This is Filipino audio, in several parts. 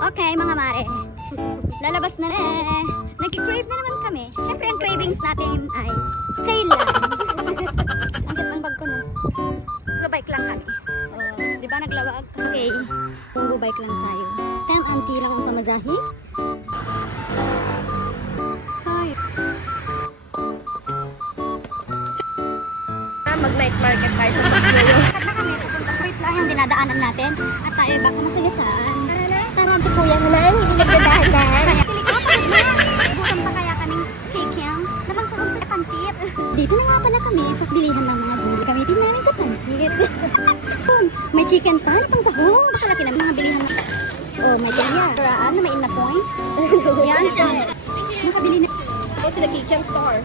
Okay, mga mare. Lalabas na rin. Nag-crave na naman kami. Siyempre, ang cravings natin ay sale lang. Ang ganda ng bag ko, no? Nag-bike lang kami. Di ba naglawag? Okay. Nag-bike lang tayo. 10 anti lang ang pamazahi. Hi. Mag-night market tayo sa Pagsuyo. Kat na kami. Pupunta street lang yung dinadaanan natin. At tayo baka masalisaan. Tara, si kuya naman. Hindi nagdadaanan. Kaya pili ko pa na. Gutom pa kaya kaming kikiam. Nabangsahog sa pansit. Dito na nga pala kami sa bilihan ng mga buli. Kami din namin sa pansit. May chicken pa na pang sahog. Baka laki ng mga bilihan ng... Oh, may kaya. Karaan na may in na point. Yan. Nakabili na. Go to the Kikiam store.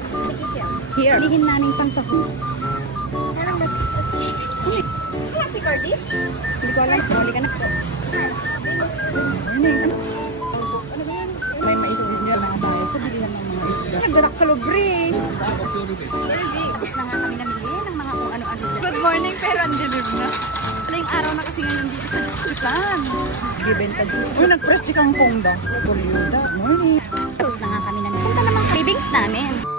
Here. Bilihin namin pang sahog. Parang mas... Happy car this? Hindi ko alam. Muli ka na po. May mais din yan mga bayo. So, bilihan ng mga isda. Nagdanak kalubre. Tapos na nga kami namili ng mga kung ano-ano. Good morning, pero andilim na. Maling araw na kasi ngayon dito sa Saan? Gibenta dito. Uy, nag-press di kang pongda. Morning. Tapos na nga kami namili. Punta naman cravings namin.